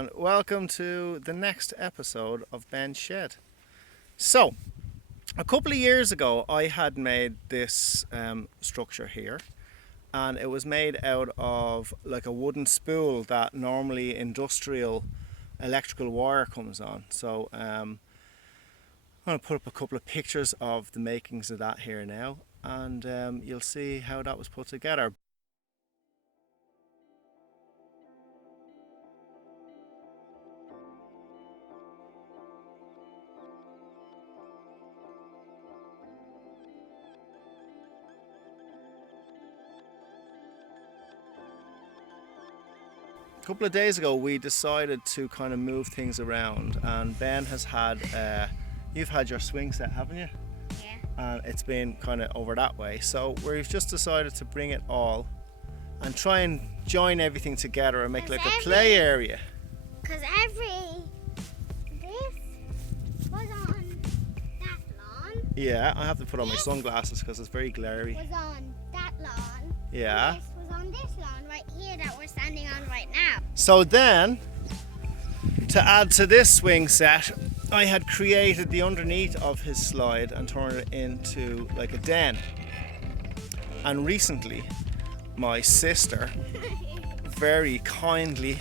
And welcome to the next episode of Ben's Shed. So, a couple of years ago I had made this structure here, and it was made out of like a wooden spool that normally industrial electrical wire comes on. So I'm going to put up a couple of pictures of the makings of that here now, and you'll see how that was put together. A couple of days ago we decided to kind of move things around, and Ben has had you've had your swing set, haven't you? Yeah. And it's been kind of over that way, so we've just decided to bring it all and try and join everything together and make like a play area. Because this was on that lawn. Yeah, I have to put on my sunglasses because it's very glary. Was on that lawn. Yeah. This was on this lawn right here that we're standing on right now. So then, to add to this swing set, I had created the underneath of his slide and turned it into like a den. And recently, my sister very kindly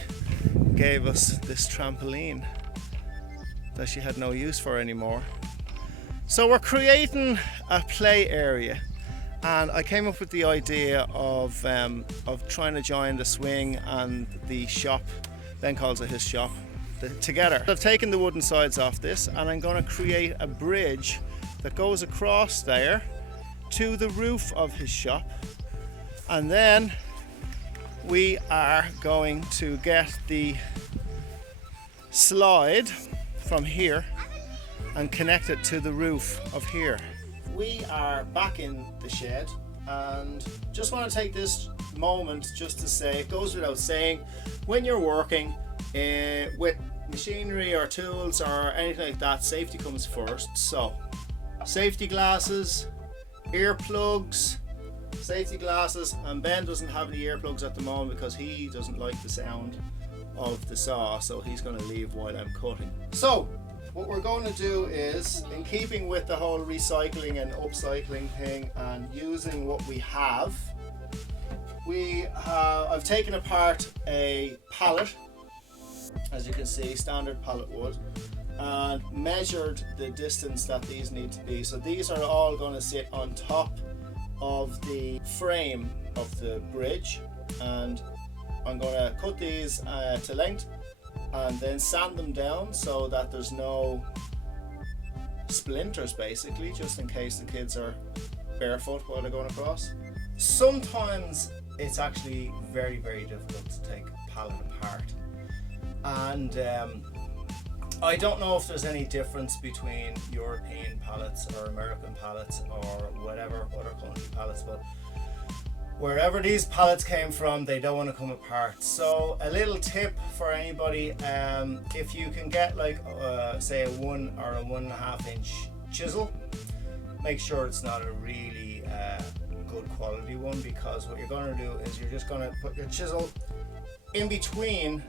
gave us this trampoline that she had no use for anymore. So we're creating a play area. And I came up with the idea of trying to join the swing and the shop, Ben calls it his shop, together. I've taken the wooden sides off this, and I'm going to create a bridge that goes across there to the roof of his shop. And then we are going to get the slide from here and connect it to the roof of here. We are back in the shed, and just want to take this moment just to say, it goes without saying, when you're working with machinery or tools or anything like that, safety comes first. So safety glasses, earplugs, safety glasses, and Ben doesn't have any earplugs at the moment because he doesn't like the sound of the saw, so he's going to leave while I'm cutting. So what we're going to do is, in keeping with the whole recycling and upcycling thing and using what we have, I've taken apart a pallet, as you can see, standard pallet wood, and measured the distance that these need to be. So these are all going to sit on top of the frame of the bridge, and I'm going to cut these to length and then sand them down so that there's no splinters, basically, just in case the kids are barefoot while they're going across. Sometimes it's actually very, very difficult to take a pallet apart, and I don't know if there's any difference between European pallets or American pallets or whatever other country pallets, but wherever these pallets came from, they don't want to come apart. So a little tip for anybody, if you can get like say a 1 or a 1.5 inch chisel, make sure it's not a really good quality one, because what you're going to do is you're just going to put your chisel in between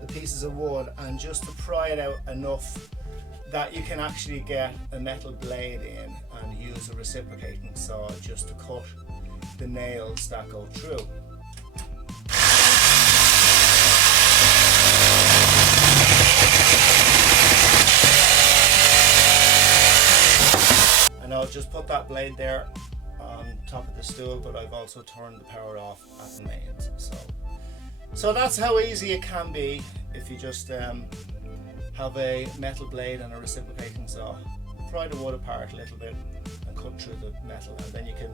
the pieces of wood and just to pry it out enough that you can actually get a metal blade in and use a reciprocating saw just to cut the nails that go through. And I'll just put that blade there on top of the stool, but I've also turned the power off at the mains. So that's how easy it can be if you just have a metal blade and a reciprocating saw. Pry the wood apart a little bit and cut through the metal, and then you can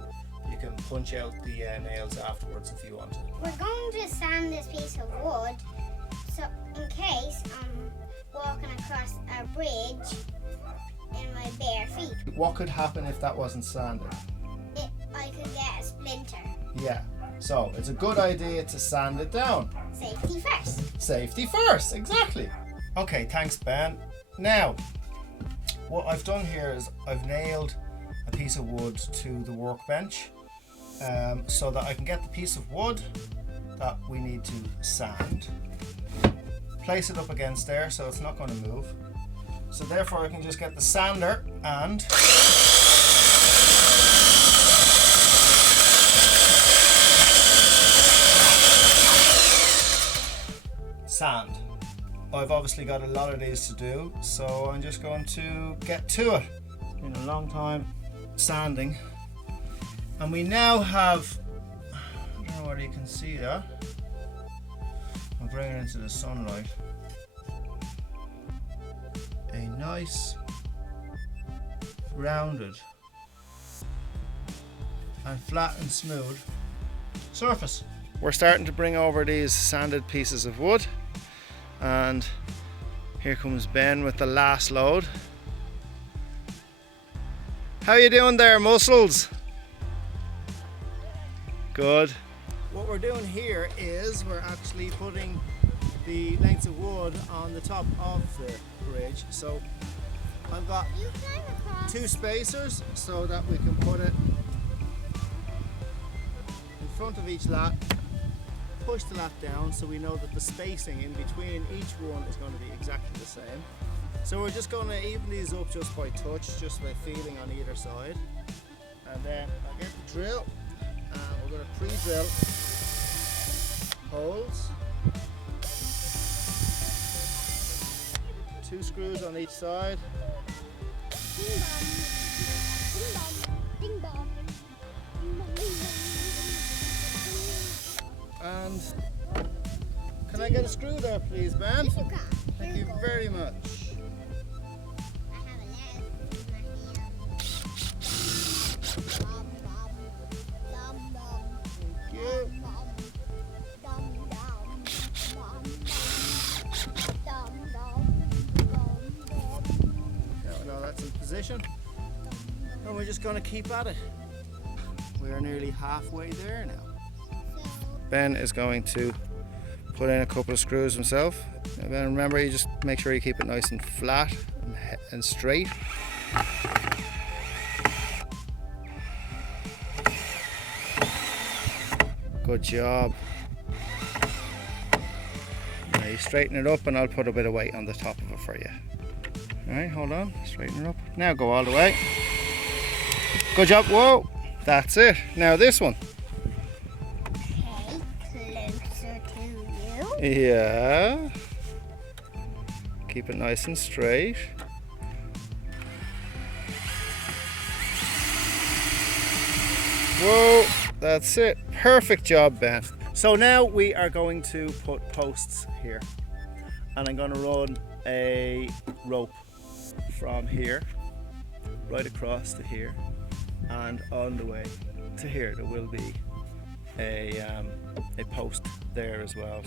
punch out the nails afterwards if you want to. We're going to sand this piece of wood, so in case I'm walking across a bridge in my bare feet. What could happen if that wasn't sanded? I could get a splinter. Yeah, so it's a good idea to sand it down. Safety first. Safety first, exactly. Okay, thanks Ben. Now, what I've done here is I've nailed a piece of wood to the workbench so that I can get the piece of wood that we need to sand, place it up against there so it's not going to move. So therefore I can just get the sander and sand. I've obviously got a lot of these to do, so I'm just going to get to it. It's been a long time sanding, and we now have, I don't know whether you can see that, I'll bring it into the sunlight, a nice rounded and flat and smooth surface. We're starting to bring over these sanded pieces of wood, and here comes Ben with the last load. How you doing there, muscles? Good. What we're doing here is we're actually putting the lengths of wood on the top of the bridge. So I've got 2 spacers so that we can put it in front of each lat, push the lat down so we know that the spacing in between each one is going to be exactly the same. So we're just going to even these up just by touch, just by feeling on either side. And then I'll get the drill and we're going to pre-drill holes. 2 screws on each side. And can I get a screw there please, Ben? Yes, you can. Thank you very much. I have a leg in my hand. Thank you. Now that's in position. And we're just going to keep at it. We're nearly halfway there now. Ben is going to put in a couple of screws himself. And then remember, you just make sure you keep it nice and flat and straight. Good job. Now you straighten it up and I'll put a bit of weight on the top of it for you. Alright, hold on, straighten it up. Now go all the way. Good job, whoa! That's it. Now this one. Closer to you. Yeah. Keep it nice and straight. Whoa, that's it. Perfect job, Ben. So now we are going to put posts here. And I'm going to run a rope from here, right across to here, and on the way to here there will be a post there as well.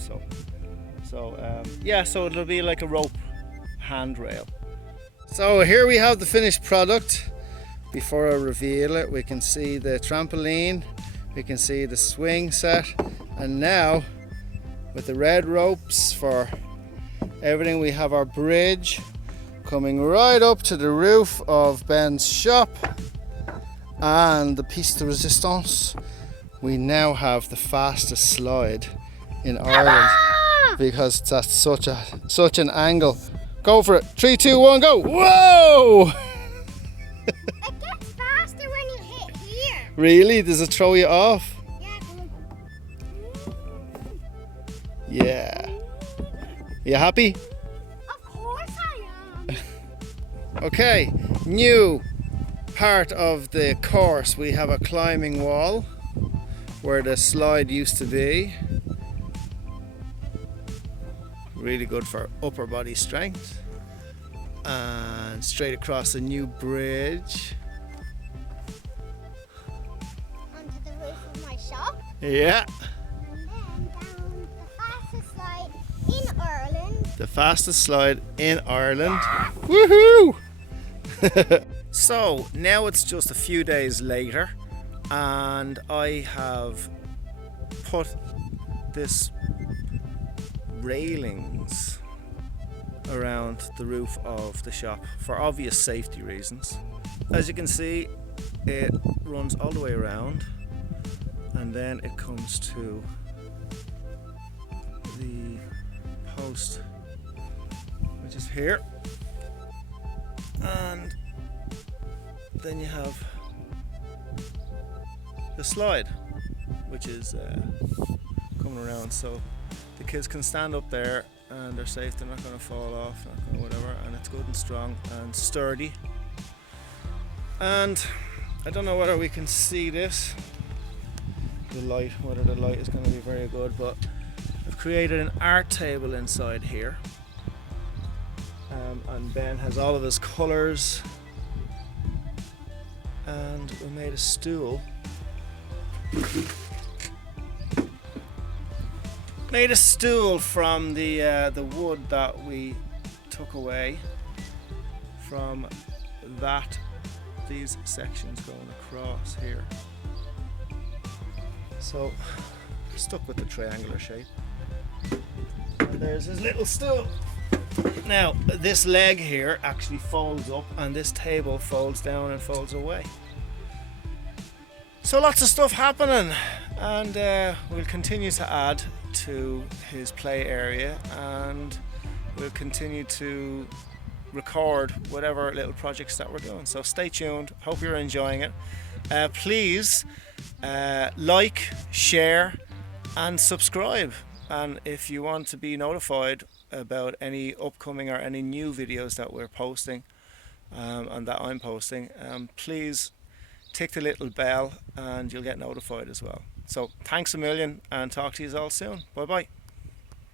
Yeah, so it'll be like a rope handrail. So here we have the finished product. Before I reveal it, we can see the trampoline, we can see the swing set, and now with the red ropes for everything, we have our bridge coming right up to the roof of Ben's shop, and the piece de resistance. We now have the fastest slide in Ireland because that's such an angle. Go for it. 3, 2, 1, go. Whoa! It gets faster when you hit here. Really? Does it throw you off? Yeah. Yeah. You happy? Of course I am. Okay, new part of the course. We have a climbing wall where the slide used to be. Really good for upper body strength. And straight across a new bridge. Onto the roof of my shop. Yeah. And then down the fastest slide in Ireland. The fastest slide in Ireland. Woohoo! So now it's just a few days later, and I have put this railings around the roof of the shop for obvious safety reasons. As you can see, it runs all the way around, and then it comes to the post here, and then you have the slide, which is coming around, so the kids can stand up there and they're safe, they're not going to fall off, not going to whatever, and it's good and strong and sturdy. And I don't know whether we can see this, whether the light is going to be very good, but I've created an art table inside here, and Ben has all of his colours, and we made a stool. Made a stool from the wood that we took away from these sections going across here. So stuck with the triangular shape. And there's his little stool. Now this leg here actually folds up, and this table folds down and folds away. So lots of stuff happening, and we'll continue to add to his play area, and we'll continue to record whatever little projects that we're doing. So stay tuned. Hope you're enjoying it. Please like, share and subscribe, and if you want to be notified about any upcoming or any new videos that we're posting and that I'm posting, please tick the little bell and you'll get notified as well. So thanks a million, and talk to you all soon. Bye bye.